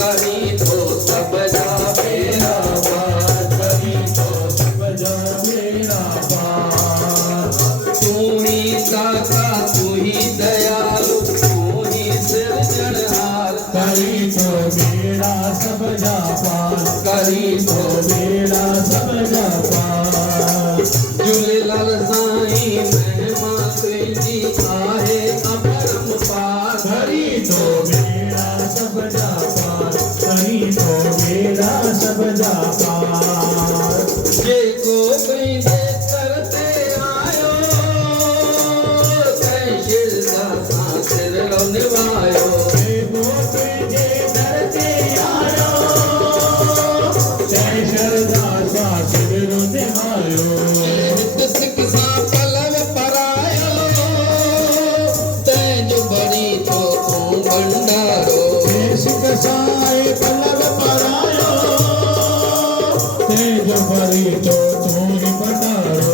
करी तो सब जा बेड़ा पार, करी तो सब जा बेड़ा पार। तू ही दाता तू ही दयालु तू ही सिरजनहार, करी तो बेड़ा सब जा पार, करी तो बेड़ा सब जा पार। झूलेलाल साईं महिमा तुंहिंजी आहे अपरम पार, करी तो बेड़ा सब जा पार, करी तो बेड़ा सब जा पार। जेको तुंहिंजे दर ते आयो तंहिं शिरदा सां सिर निभायो, जेको तुंहिंजे दर ते आयो तंहिं शरदा सां सिर निभायो। हिकु सिक सां पलव परायो तंहिंजो भरी थो तूं भंडारो, सिक साए पलव परायो तंहिंजो भरी तो तूं ही भंडारो।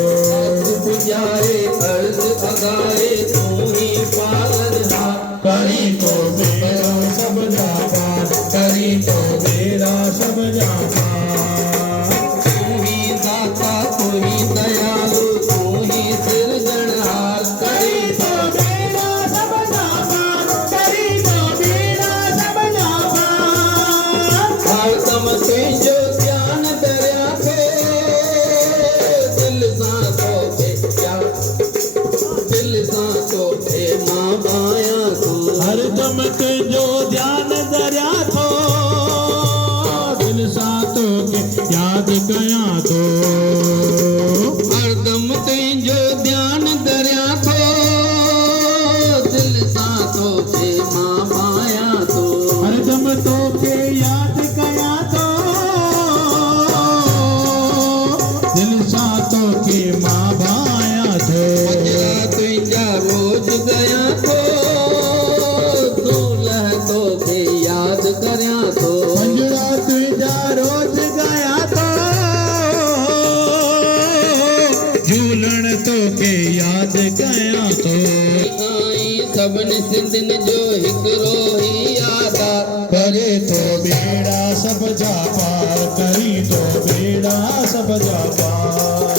पुजारे अर्ज़ अदाए तूं ही पालनहार, करी तो बेड़ा सब जा पार, करी तो बेड़ा सब जा पार। तू ही दाता तू ही दयालु तू ही सिरजनहार, करी तो बेड़ा सब जा पार, करी तो बेड़ा सब जा पार। हरदम तुंहिंजो ध्यानु दरिया खे दिलि सां तोखे दिलि सां तोखे मां पायां थो, हरदम तुंहिंजो ध्यानु दरिया थो, दिल सां तोखे यादि कयां थो। हरदम तुंहिंजो ध्यानु दरिया थो दिलि सां तोखे मां पायां थो, हरदम तोखे यादि कयां थो, दिल सां तोखे मां भायां थो। पंजड़ा तुंहिंजा रोज़ गयां थो दूल्ह तोखे यादि करियां थो, पंजड़ा तुंहिंजा रोज़ गया थो, झूलण तोखे यादि कयां थो। साईं सभिनी सिंधियुनि जो हिकिड़ो ई आधार, करे तो बेड़ा सब जा पार, करी तो बेड़ा सब जा पार।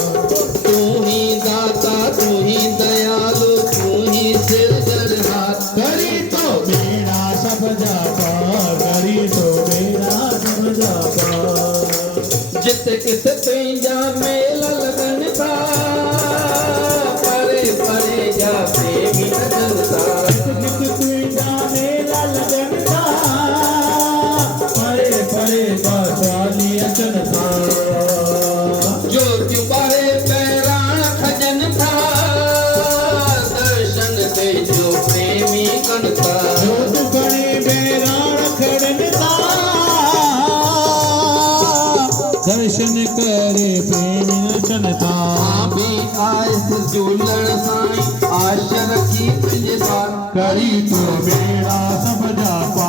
तू ही दाता तू ही दयालु तू ही सिरजनहार, करी तो बेड़ा सब जा पार, करी तो बेड़ा सब जा पार। जिते किथे तुंहिंजा मेल लॻनि था परे परे जा प्रेमी लॻनि था, कित तुंहिंजा मेला लॻनि था, परे परे का चाली अचनि था। ज्योतियूं ॿारे बहिराण खॼनि था दर्शन तुंहिंजो प्रेमी कनि था, जोत खणी बहिराण खड़नि था, दर्शन करे प्रेमी अचनि था। बि आयसि झूलण साईं आश रखी तुंहिंजे द्वार, करी तो बेड़ा सब जा पार।